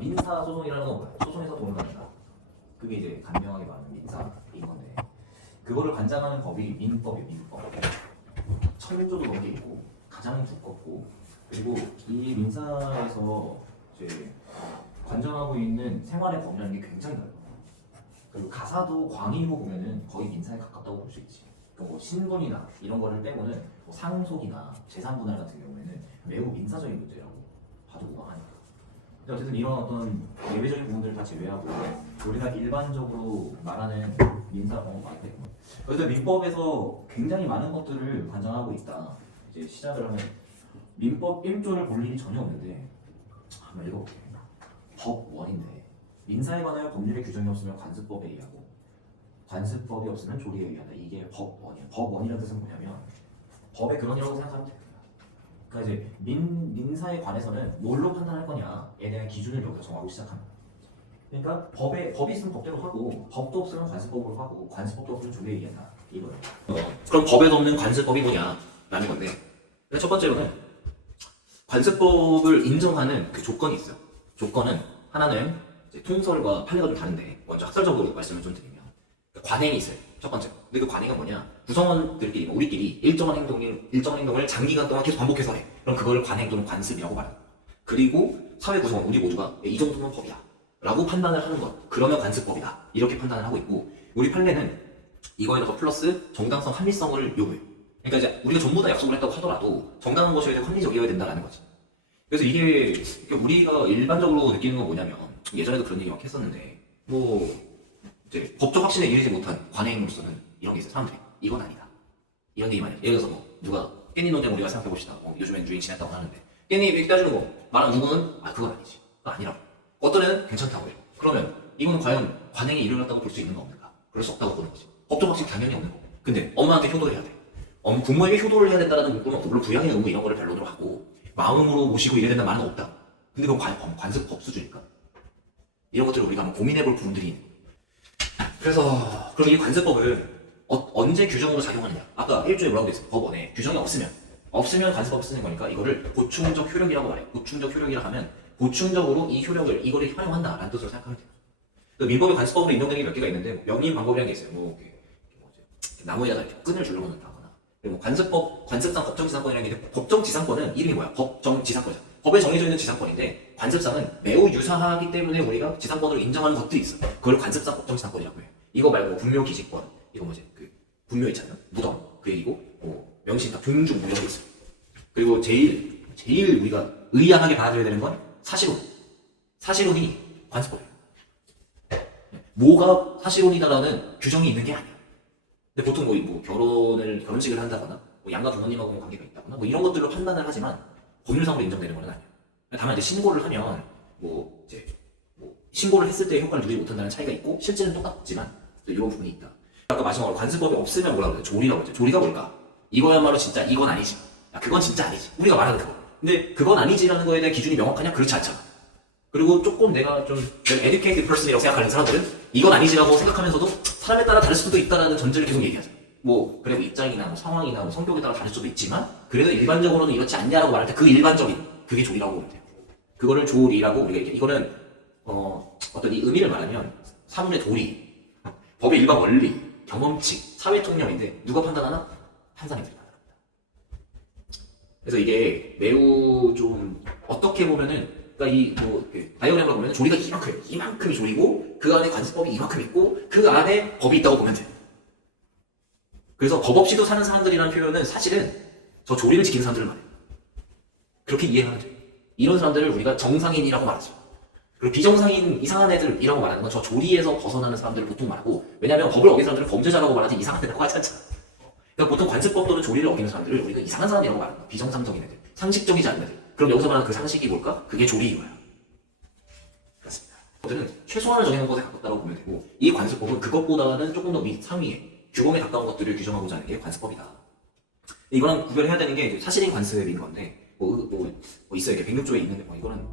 민사 소송이라는 건 뭐야? 소송에서 돈을 받는다. 그게 이제 간명하게 말하는 민사인 건데 그거를 관장하는 법이 민법이에요. 민법. 천조도 넘게 있고 가장 두껍고 그리고 이 민사에서 이제 관장하고 있는 생활의 범위라는 게 굉장히 넓어요. 그리고 가사도 광의로 보면은 거의 민사에 가깝다고 볼 수 있지. 그러니까 뭐 신분이나 이런 거를 빼고는 뭐 상속이나 재산 분할 같은 경우에는 매우 민사적인 문제라고 봐도 무방하니까. 근데 어쨌든 이런 어떤 예외적인 부분들을 다 제외하고 우리가 일반적으로 말하는 민사 맞대. 그래서 민법에서 굉장히 많은 것들을 관장하고 있다. 이제 시작을 하면 민법 1조를 볼 일이 전혀 없는데 한번 읽어볼게요. 법원인데 민사에 관하여 법률의 규정이 없으면 관습법에 의하고 관습법이 없으면 조리에 의하다. 이게 법원이에요. 법원이라는 뜻은 뭐냐면 법의 근원이라고 생각하면 돼요. 그러니까 이제 민사에 관해서는 뭘로 판단할 거냐에 대한 기준을 여기서 정하고 시작합니다. 그러니까 법이 있으면 법대로 하고 법도 없으면 관습법으로 하고 관습법도 없으면 조리에 의하다. 이거예요. 그럼 법에도 없는 관습법이 뭐냐라는 건데 첫 번째로는 관습법을 인정하는 그 조건이 있어요. 조건은 하나는 이제 통설과 판례가 좀 다른데 먼저 학설적으로 말씀을 좀 드리면 관행이 있어요. 첫 번째. 근데 그 관행은 뭐냐? 구성원들끼리 우리끼리 일정한 행동을 장기간 동안 계속 반복해서 해. 그럼 그걸 관행 또는 관습이라고 말해요. 그리고 사회 구성원 우리 모두가 이 정도면 법이야 라고 판단을 하는 것. 그러면 관습법이다. 이렇게 판단을 하고 있고 우리 판례는 이거에 더 플러스 정당성, 합리성을 요구해요. 그러니까 이제 우리가 전부 다 약속을 했다고 하더라도 정당한 것이어야 되고 합리적이어야 된다는 거지. 그래서 이게 우리가 일반적으로 느끼는 건 뭐냐면 예전에도 그런 얘기 막 했었는데 뭐 이제 법적 확신에 이르지 못한 관행으로서는 이런 게 있어요. 사람들이 이건 아니다 이런 얘기 많이 해요. 예를 들어서 뭐 누가 깻잎 논쟁 우리가 생각해봅시다. 요즘엔 유행 지냈다고 하는데 깻잎 이렇게 따지는 거 말하는 누구는 그건 아니지 그건 아니라고 어떤 애는 괜찮다고 해요. 그러면 이거는 과연 관행에 이르렀다고 볼 수 있는 거 없는가? 그럴 수 없다고 보는 거지. 법적 확신 당연히 없는 거고 근데 엄마한테 효도를 해야 돼. 부모에게 효도를 해야 된다는 문구는 없고 물론 부양의 의무 이런 거를 변론으로 하고 마음으로 모시고 이래야 된다는 말은 없다. 근데 그건 관습법 수준이니까 이런 것들을 우리가 한번 고민해볼 부분들이 있는 거예요. 그래서 그럼 이 관습법을 언제 규정으로 작용하느냐? 아까 1조에 뭐라고 돼 있어요? 법원에 규정이 없으면 관습법 쓰는 거니까 이거를 보충적 효력이라고 말해요. 보충적 효력이라 하면 보충적으로 이 효력을 이거를 활용한다라는 뜻으로 생각하면 돼요. 민법의 관습법으로 인정되는 게 몇 개가 있는데 명인 방법이라는 게 있어요. 나무에다가 이렇게 끈을 줄여 놓는다거나 그리고 관습법, 관습상 법정지상권이라는 게 있는데 법정지상권은 이름이 뭐야? 법정지상권이죠. 법에 정해져 있는 지상권인데 관습상은 매우 유사하기 때문에 우리가 지상권으로 인정하는 것들이 있어. 그걸 관습상 법정지상권이라고 해요. 이거 말고 분묘기지권, 이거 뭐지? 그 분묘 있잖아요. 무덤, 그리고 뭐 명신탁, 종중 뭐 이런 게 있어요. 그리고 제일 우리가 의아하게 받아들여야 되는 건 사실혼. 사실혼이 관습법이에요. 뭐가 사실혼이다라는 규정이 있는 게 아니야. 근데 보통 뭐 결혼식을 한다거나 뭐 양가 부모님하고 뭐 관계가 있다거나 뭐 이런 것들로 판단을 하지만 법률상으로 인정되는 건 아니에요. 다만 이제 신고를 하면 뭐 신고를 했을 때 효과를 누리지 못한다는 차이가 있고 실제는 똑같지만 이런 부분이 있다. 아까 마지막으로 관습법이 없으면 뭐라고 그랬죠? 조리라고 했죠. 조리가 뭘까? 이거야말로 진짜 이건 아니지. 그건 진짜 아니지. 우리가 말하는 그거. 근데 그건 아니지라는 거에 대한 기준이 명확하냐? 그렇지 않잖아. 그리고 조금 내가 좀 educated person이라고 생각하는 사람들은 이건 아니지라고 생각하면서도 사람에 따라 다를 수도 있다라는 전제를 계속 얘기하죠. 그래 입장이나 뭐 상황이나 뭐 성격에 따라 다를 수도 있지만 그래도 일반적으로는 이렇지 않냐라고 말할 때 그 일반적인 그게 조리라고 보면 돼요. 그거를 조리라고 우리가 얘기해. 이거는 어떤 이 의미를 말하면 사문의 도리, 법의 일반 원리, 경험칙, 사회 통념인데 누가 판단하나? 판사님들이 판단합니다. 그래서 이게 매우 좀 어떻게 보면은 그러니까 다이어그램으로 보면 조리가 이만큼이 조리고 그 안에 관습법이 이만큼 있고 그 안에 법이 있다고 보면 돼. 그래서 법 없이도 사는 사람들이라는 표현은 사실은 저 조리를 지키는 사람들을 말해요. 그렇게 이해하면 돼요. 이런 사람들을 우리가 정상인이라고 말하죠. 그리고 비정상인 이상한 애들이라고 말하는 건 저 조리에서 벗어나는 사람들을 보통 말하고 왜냐하면 법을 어긴 사람들은 범죄자라고 말하지 이상한 애라고 하지 않잖아. 그러니까 보통 관습법 또는 조리를 어기는 사람들을 우리가 이상한 사람이라고 말하는 거야. 비정상적인 애들, 상식적이지 않은 애들. 그럼 여기서 말하는 그 상식이 뭘까? 그게 조리인 거야. 그렇습니다. 그들은 최소한을 정해놓은 것에 가깝다고 보면 되고 이 관습법은 그것보다는 조금 더 상위에 규범에 가까운 것들을 규정하고자 하는 게 관습법이다. 이거랑 구별해야 되는 게 사실인 관습인 건데 있어요. 이게 106조에 있는데 이거는